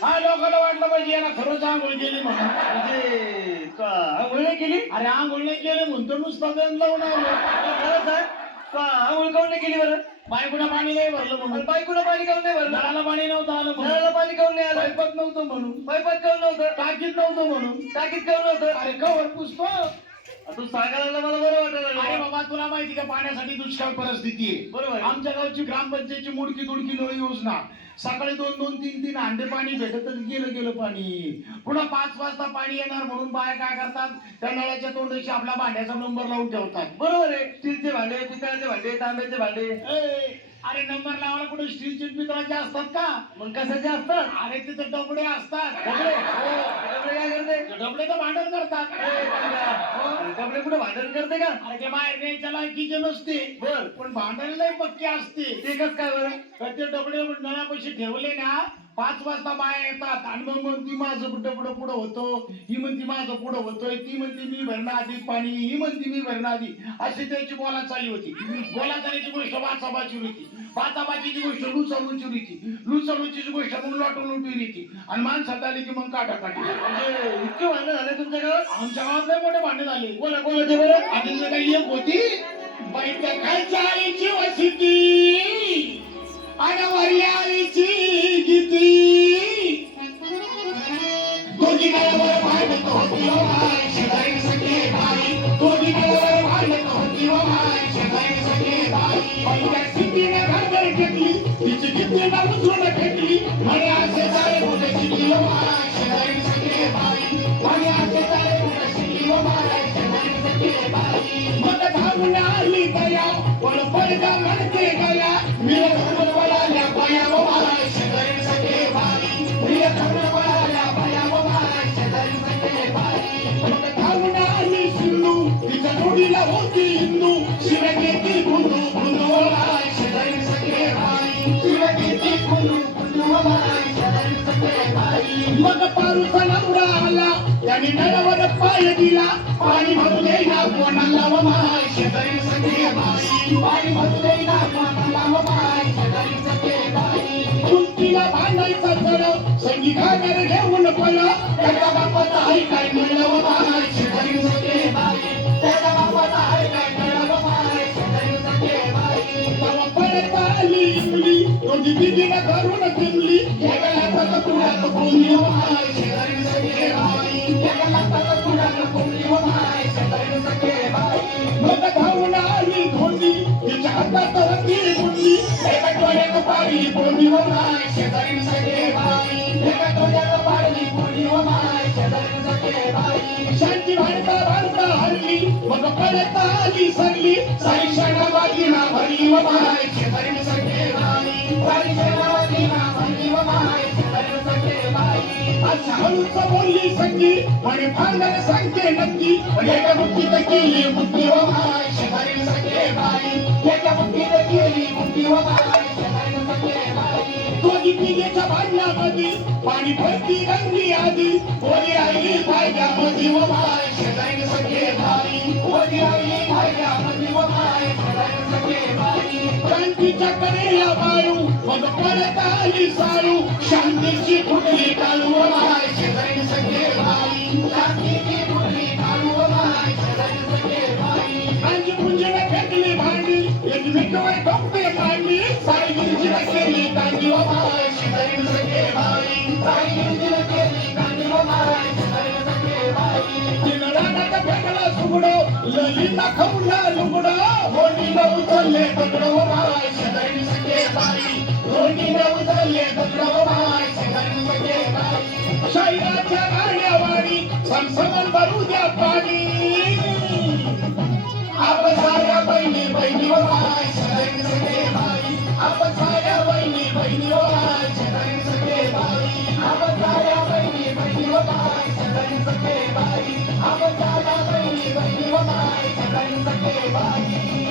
हा लोकांना वाटलं पाहिजे याला खरंच आंघोळ केली म्हणून. म्हणजे का आंघोळ नाही केली? अरे आंघोळ नाही केली म्हणतो नुसतं गंज लावून आलो. खरंच आहे का? आंघोळ काऊन नाही केली बरं? बायकोला पाणी नाही भरलं म्हणून. बायकोला पाणी काऊन नाही भरलं? नळाला पाणी नव्हतं आलं म्हणून. नळाला पाणी काऊन नाही आलं? पाईपात नव्हतं म्हणून. पाईपात काऊन नव्हतं? टाकीत नव्हतं म्हणून. टाकीत काऊन नव्हतं? अरे कवर पुसतो. तू सांगायला लागला मला बरं वाटायला अरे लागलं. बाबा तुला माहिती का पाण्यासाठी दुष्काळ परिस्थिती आहे. बरोबर. आमच्या गावची ग्रामपंचायतची मुडकी तुडकी नळ योजना सकाळी 2-2, 3-3 हांडे पाणी भेटत गेलं पाणी. पुन्हा 5 वाजता पाणी येणार म्हणून बाया काय करतात, त्या नळाच्या तोंडाशी आपला भांड्याचा नंबर लावून ठेवतात. बरोबर आहे. स्टीलचे भांडे, पितळाचे भांडे, तांब्याचे भांडे. ए, अरे नंबर लावायला कुठे स्टीलचे पितळाचे असतात का? मग कशाचे असतात? अरे तिथे डबडे असतात. डबडे? हो. डबडे काय करते? डबडे तर भांडण करतात. अरे डबडे कुठे भांडण करते का? अरे ते बाहेर न्यायच्या लायकीचे नसते, बर. पण भांडणला पक्के असते. ते कस काय बरं? तर ते डबडे नळापाशी ठेवले ना, 5 वाजता बाया येतात आणि मग म्हणती माझं पुढं होतं, ही म्हणती माझं पुढं होतोय, ती म्हणती मी भरणं आधी पाणी, ही म्हणती मी भरणं आधी. अशी त्याची बोला चालली होती. बोला चालायची गोष्ट बाचाबाची होती, बाचाबाचीची गोष्ट लुचालुची होती, लुचालुचीची गोष्ट मग लुटून येते आणि माणसात आली की मग काटाकाटी. म्हणजे इतके भांडण झाले तुमच्या गावात? आमच्या गावात लय मोठे भांडे झाले. कोणाचे बरं? आधी काही एक होती बाई त्या काय चाळीची वसिती आणि वरियाळीची गीती. दोन्ही गळ्यावर भांडत होती ओ माय शेजारी सगळे बाई, दोन्ही गळ्यावर भांडत होती ओ माय शेजारी सगळे बाई. बाई त्या सिटीने घरघर टेकली, तिची किती उचलून फेकली आणि असे सारे मोठे शिकली ओ माय शेजारी सगळे बाई, आणि असे सारे मोठे शिकली ओ माय शेजारी सगळे बाई. मग धावून आली गया पण पडगा म्हणते गया, मी धरून पळाल्या बाया ओ माय शेजारी सगळे बाई, मी धरून पळाल्या बाया ओ माय शेजारी सगळे बाई. मग धावून आली सिंधू, तिच्या जोडीला होती हिंदू, शिव्या घेती गुंडू गुंडू ओ माय शेजारी सगळे बाई, शिव्या घेती गुंडू गुंडू ओ माय शेजारी सगळे बाई. मग पारूचा नवरा आला, त्याने नळावर पाय दिला, पाणी भरू देईना कोणाला ओ माय शेजारी सगळे बाई, पाणी भरू देईना कोणाला ओ माय शेजारी सगळे बाई. कुंतीला भांडायचा चढ संगी घागर घेऊन पळ, त्याच्या बापाचा आई काय म्हणलं ओ माय शेजारी सगळे बाई, त्याच्या बापाचा आई काय म्हणलं ओ माय शेजारी सगळे बाई. तेव्हा पळत आली इमली, दोन्ही दिदीनं घरून दिमली, एका हातात तुळ्यात कोंबडी ओ माय शेजारी सगळे बाई, एका हातात तुळ्यात कोंबडी ओ माय शेजारी सगळे बाई. मग धावून आली धोंडी, तिच्या हातात रती मुंडी, एका डोळ्यात पाडली कोंबडी ओ माय शेजारी सगळे बाई, एका डोळ्यात पाडली कोंबडी ओ माय शेजारी सगळे बाई. शांती भांडता भांडता हरली, मग पळत आली सरली, साई शेणाबाजी ना भरली ओ माय शेजारी सगळे बाई, साई शेणाबाजी ना भरली ओ माय शेजारी सगळे बाई. अशा हळूच बोलली संगी म्हणे भांडण सांगते नक्की, एका मुठीत केली मुठी ओ माय शेजारी सगळे बाई, एका मुठीत केली मुठी ओ माय शेजारी सगळे बाई. दोघी तिघीच्या भांडणामध्ये पाणी भरती गंगी आधी, ओली राहिली फायद्यामध्ये ओ माय शेजारी सगळे बाई, ओली राहिली फायद्यामध्ये ओ माय शेजारी सगळे बाई. क्रांतीच्या कडेला बाळू मग परत आली साळू, शांतीची कुठली काळू ओ माय शेजारी सगळे बाई, शांतीची कुठली काळू ओ माय शेजारी सगळे बाई. अंजी पुंजीला फेकली भांडी, एकमेकावर टोपे मांडली, साई गिरजीला केली कांदी ओ माय शेजारी सगळे बाई, साई गिरजीला केली कांदी ओ माय शेजारी सगळे बाई. तिनं रानात फेकला सुगडो, ललिता खवला लुगडो, होडीनं उचलले दगडं ओ माय शेजारी सगळे बाई, होडीनं उचलले दगडं ओ माय शेजारी सगळे बाई. शाहिराच्या गाण्यावाणी समसमन भरू द्या पाणी, आपण साऱ्या बहिणी बहिणी ओ माय शेजारी सगळे बाई, आपण साऱ्या बहिणी बहिणी ओ माय शेजारी सगळे बाई, आपण साऱ्या बहिणी बहिणी ओ माय शेजारी सगळे बाई, आपण साऱ्या बहिणी बहिणी ओ माय शेजारी सगळे बाई.